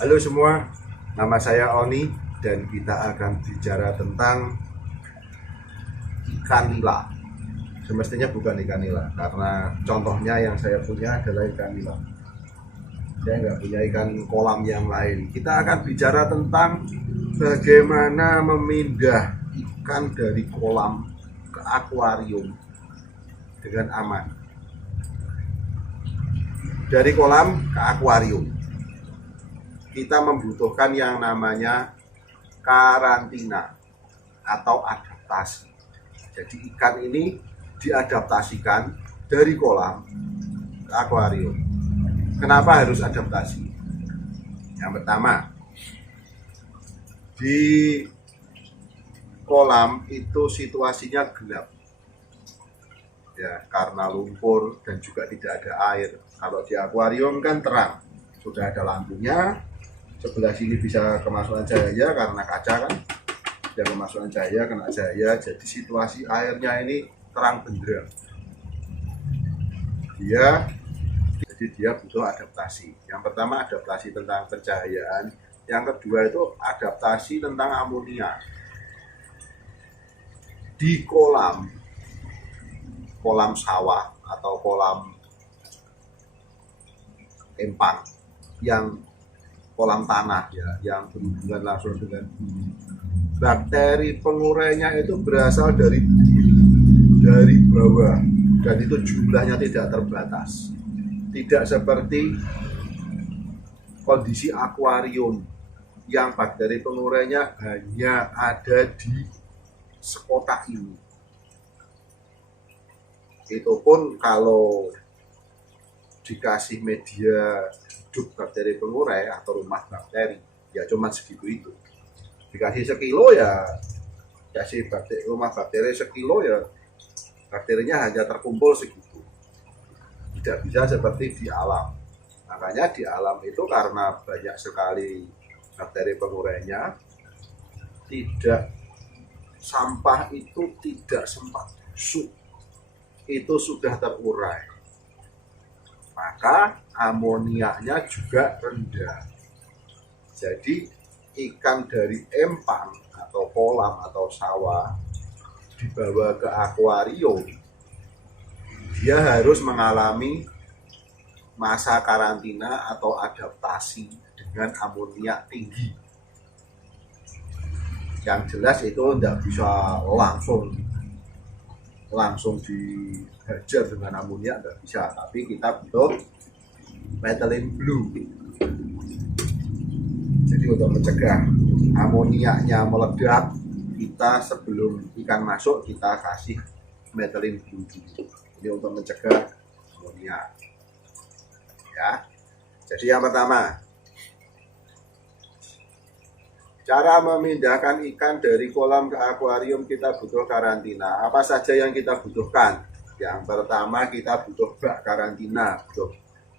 Halo semua, nama saya Oni dan kita akan bicara tentang ikan nila. Semestinya bukan ikan nila karena contohnya yang saya punya adalah ikan nila. Saya nggak punya ikan kolam yang lain. Kita akan bicara tentang bagaimana memindah ikan dari kolam ke akuarium dengan aman. Dari kolam ke akuarium kita membutuhkan yang namanya karantina atau adaptasi. Jadi ikan ini diadaptasikan dari kolam ke akuarium. Kenapa harus adaptasi? Yang pertama, di kolam itu situasinya gelap, ya, karena lumpur dan juga tidak ada air. Kalau di akuarium kan terang, sudah ada lampunya. Sebelah sini bisa kemasukan cahaya karena kaca kan, bisa kemasukan cahaya, kena cahaya. Jadi situasi airnya ini terang benderang. Jadi dia butuh adaptasi. Yang pertama adaptasi tentang pencahayaan, yang kedua itu adaptasi tentang amonia. Di kolam sawah atau kolam empang yang kolam tanah ya, yang berhubungan langsung dengan bumi. Bakteri pengurainya itu berasal dari bawah dan itu jumlahnya tidak terbatas. Tidak seperti kondisi akuarium yang bakteri pengurainya hanya ada di sekotak ini. Itu pun kalau dikasih media hidup bakteri pengurai atau rumah bakteri ya cuma segitu itu. Dikasih sekilo ya kasih rumah bakteri sekilo ya bakterinya hanya terkumpul segitu. Tidak bisa seperti di alam. Makanya di alam itu karena banyak sekali bakteri pengurainya, sampah itu tidak sempat busuk, itu sudah terurai, maka amoniaknya juga rendah. Jadi ikan dari empang atau kolam atau sawah dibawa ke akuarium, dia harus mengalami masa karantina atau adaptasi dengan amoniak tinggi. Yang jelas itu tidak bisa langsung dihajar dengan amoniak, nggak bisa, tapi kita butuh methylene blue. Jadi untuk mencegah amoniaknya meledak, kita sebelum ikan masuk kita kasih methylene blue dulu. Ini untuk mencegah amoniak. Ya. Jadi yang pertama, cara memindahkan ikan dari kolam ke akuarium kita butuh karantina. Apa saja yang kita butuhkan? Yang pertama kita butuh bak karantina.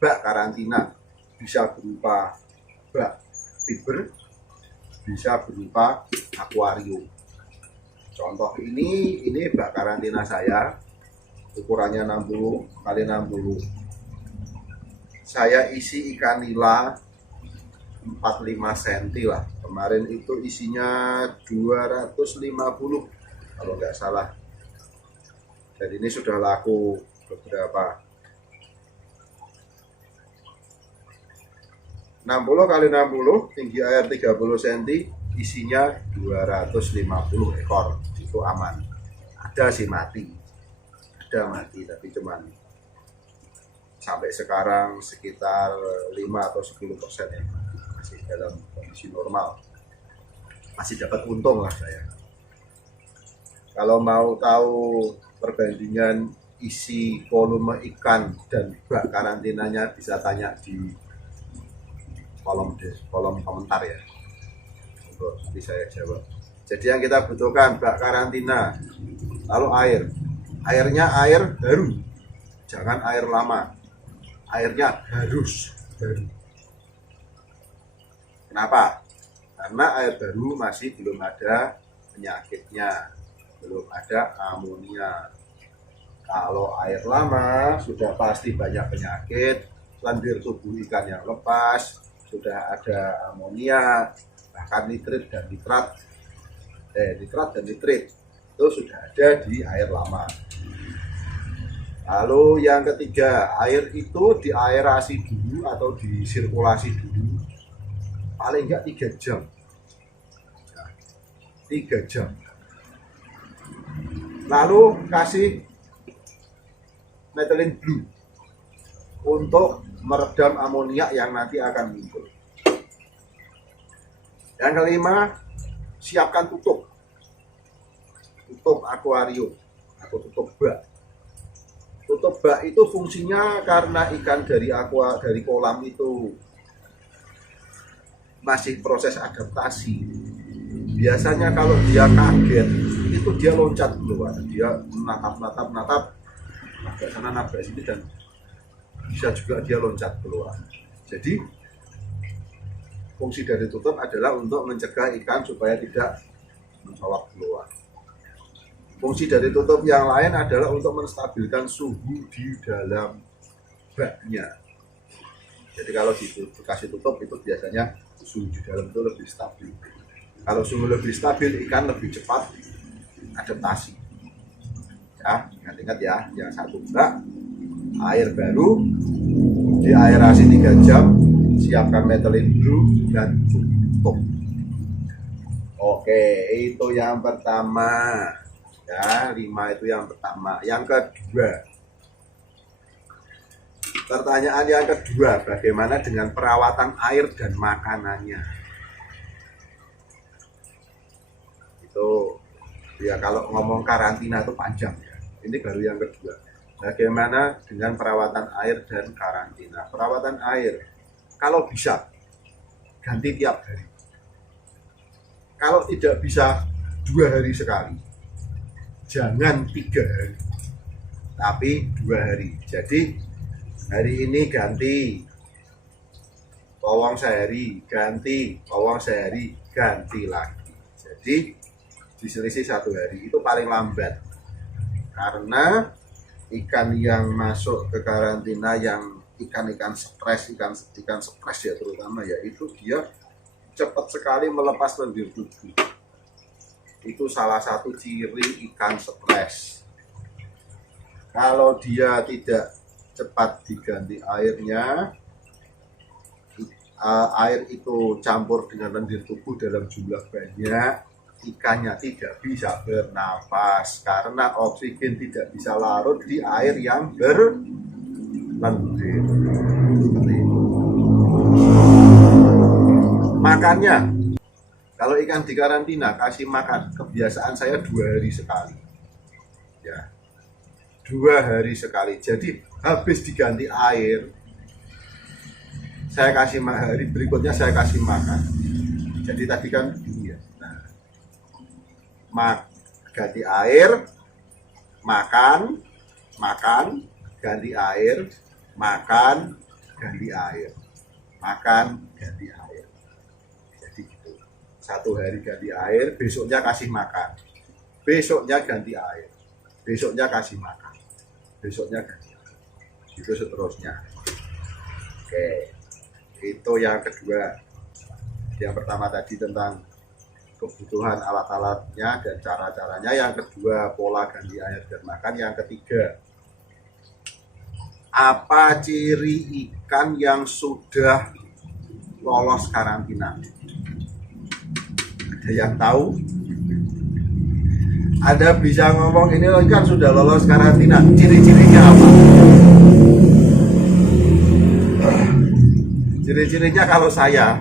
Bak karantina bisa berupa bak fiber, bisa berupa akuarium. Contoh ini bak karantina saya, ukurannya 60 x 60. Saya isi ikan nila 45 cm lah. Kemarin itu isinya 250 kalau nggak salah. Dan ini sudah laku beberapa. 60 x 60, tinggi air 30 cm, isinya 250 ekor. Itu aman. Ada sih mati. Ada mati, tapi cuman sampai sekarang sekitar 5 atau 10% ya, masih dalam kondisi normal, masih dapat untung lah saya. Kalau mau tahu perbandingan isi volume ikan dan bak karantinanya bisa tanya di kolom komentar ya, untuk nanti saya jawab. Jadi yang kita butuhkan bak karantina, lalu airnya air baru, jangan air lama. Airnya harus baru. Kenapa? Karena air baru masih belum ada penyakitnya, belum ada amonia. Kalau air lama sudah pasti banyak penyakit, lendir tubuh ikan yang lepas, sudah ada amonia, bahkan nitrit dan nitrat, nitrit itu sudah ada di air lama. Lalu yang ketiga, air itu diaerasi dulu atau disirkulasi dulu paling enggak 3 jam. 3 jam. Lalu kasih methylene blue untuk meredam amonia yang nanti akan muncul. Yang kelima, siapkan tutup akuarium atau tutup bak. Tutup bak itu fungsinya karena ikan dari kolam itu masih proses adaptasi. Biasanya kalau dia kaget itu dia loncat keluar, dia menatap nabrak sana nabrak sini, dan bisa juga dia loncat keluar. Jadi fungsi dari tutup adalah untuk mencegah ikan supaya tidak mencolok keluar. Fungsi dari tutup yang lain adalah untuk menstabilkan suhu di dalam baknya. Jadi kalau dikasih tutup itu biasanya suhu di dalam itu lebih stabil. Kalau suhu lebih stabil, ikan lebih cepat adaptasi. Ya, ingat-ingat ya, yang satu bak, air baru, diaerasi 3 jam, siapkan methylene blue dan tutup. Oke, itu yang pertama. Ya, 5 itu yang pertama. Yang kedua, pertanyaan yang kedua, bagaimana dengan perawatan air dan makanannya? Itu ya, kalau ngomong karantina itu panjang ya. Ini baru yang kedua. Bagaimana dengan perawatan air dan karantina? Perawatan air, kalau bisa ganti tiap hari. Kalau tidak bisa 2 hari sekali. Jangan 3 hari, tapi 2 hari. Jadi hari ini ganti bawang sehari, ganti bawang sehari, ganti lagi. Jadi diselisih 1 hari itu paling lambat. Karena ikan yang masuk ke karantina, yang ikan stres ya terutama ya, itu dia cepat sekali melepas lendir tubuh. Itu salah satu ciri ikan stres. Kalau dia tidak cepat diganti airnya, air itu campur dengan lendir tubuh dalam jumlah banyak, ikannya tidak bisa bernafas karena oksigen tidak bisa larut di air yang berlendir. Seperti itu. Makannya, kalau ikan di karantina kasih makan, kebiasaan saya 2 hari sekali. Ya, 2 hari sekali. Jadi habis diganti air, saya kasih hari berikutnya saya kasih makan. Jadi tadi kan ini ya. Nah, ganti air, makan, ganti air, makan, ganti air, makan, ganti air. 1 hari ganti air, besoknya kasih makan, besoknya ganti air, besoknya kasih makan, besoknya ganti air, itu seterusnya. Oke, itu yang kedua. Yang pertama tadi tentang kebutuhan alat-alatnya dan cara-caranya. Yang kedua, pola ganti air dan makan. Yang ketiga, apa ciri ikan yang sudah lolos karantina? Ada yang tahu? Ada bisa ngomong ini kan sudah lolos karantina, ciri-cirinya apa? Ciri-cirinya kalau saya,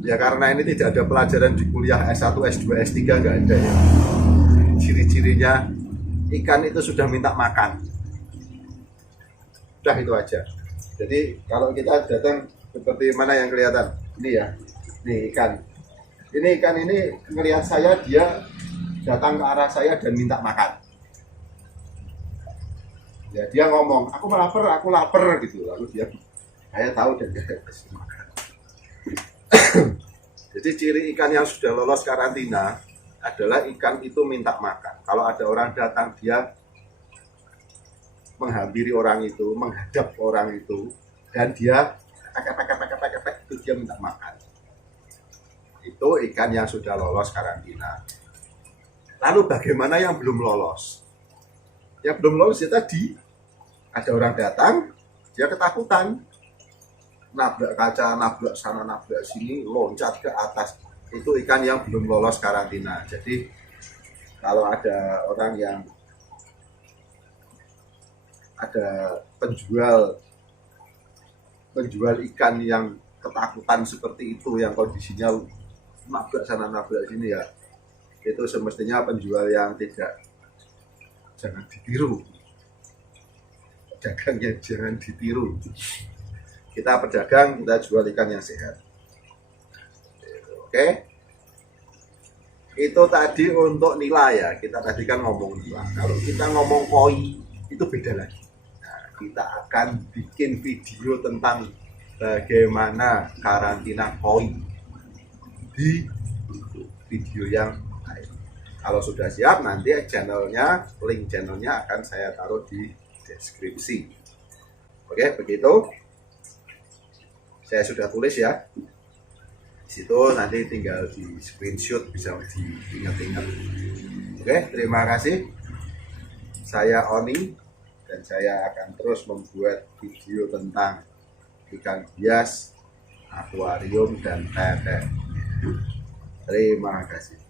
ya karena ini tidak ada pelajaran di kuliah S1, S2, S3, nggak ada ya. Ciri-cirinya ikan itu sudah minta makan. Udah itu aja. Jadi kalau kita datang seperti mana yang kelihatan? Ini ya, ini ikan. Ini ikan ini ngelihat saya, dia datang ke arah saya dan minta makan. Ya dia ngomong, aku lapar gitu. Lalu dia, saya tahu dan dia kasih makan. Jadi ciri ikan yang sudah lolos karantina adalah ikan itu minta makan. Kalau ada orang datang, dia menghampiri orang itu, menghadap orang itu, dan dia pek itu dia minta makan. Itu ikan yang sudah lolos karantina. Lalu bagaimana yang belum lolos? Yang belum lolos ya tadi, ada orang datang, dia ketakutan, nabrak kaca, nabrak sana, nabrak sini, loncat ke atas. Itu ikan yang belum lolos karantina. Jadi kalau ada orang yang ada penjual ikan yang ketakutan seperti itu, yang kondisinya nabrak sana nabrak sini, ya itu semestinya penjual yang jangan ditiru, pedagangnya jangan ditiru. Kita pedagang, kita jual ikan yang sehat. Oke, itu tadi untuk nilai ya. Kita tadi kan ngomong nilai. Kalau kita ngomong koi itu beda lagi. Nah, kita akan bikin video tentang bagaimana karantina koi di video yang lain. Kalau sudah siap, nanti channelnya, link channelnya akan saya taruh di deskripsi. Oke, begitu. Saya sudah tulis ya. Di situ nanti tinggal di screenshot, bisa diingat-ingat. Oke, terima kasih. Saya Oni dan saya akan terus membuat video tentang ikan hias, akuarium, dan tete. Terima kasih.